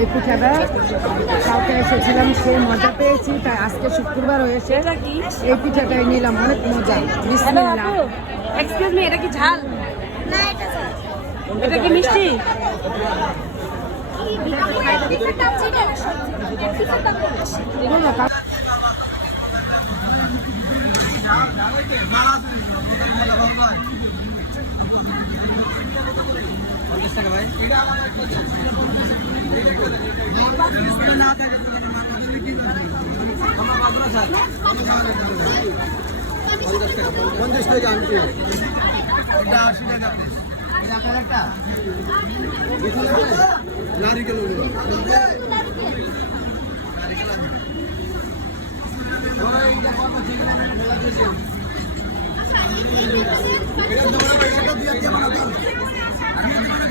এই পিঠাটা কালকে এসেছিলাম, সেই মজা পেয়েছি, তাই আজকে শুক্রবার হয়েছে এই পিঠাটাই নিলাম, অনেক মজা। বিসমিল্লাহ। এক্সকিউজ মি, এটা কি ঝাল? না এটা ঝাল। এটা কি মিষ্টি? পিঠাটা চিনি না সত্যি। পিঠাটা বেশি। নারিকেল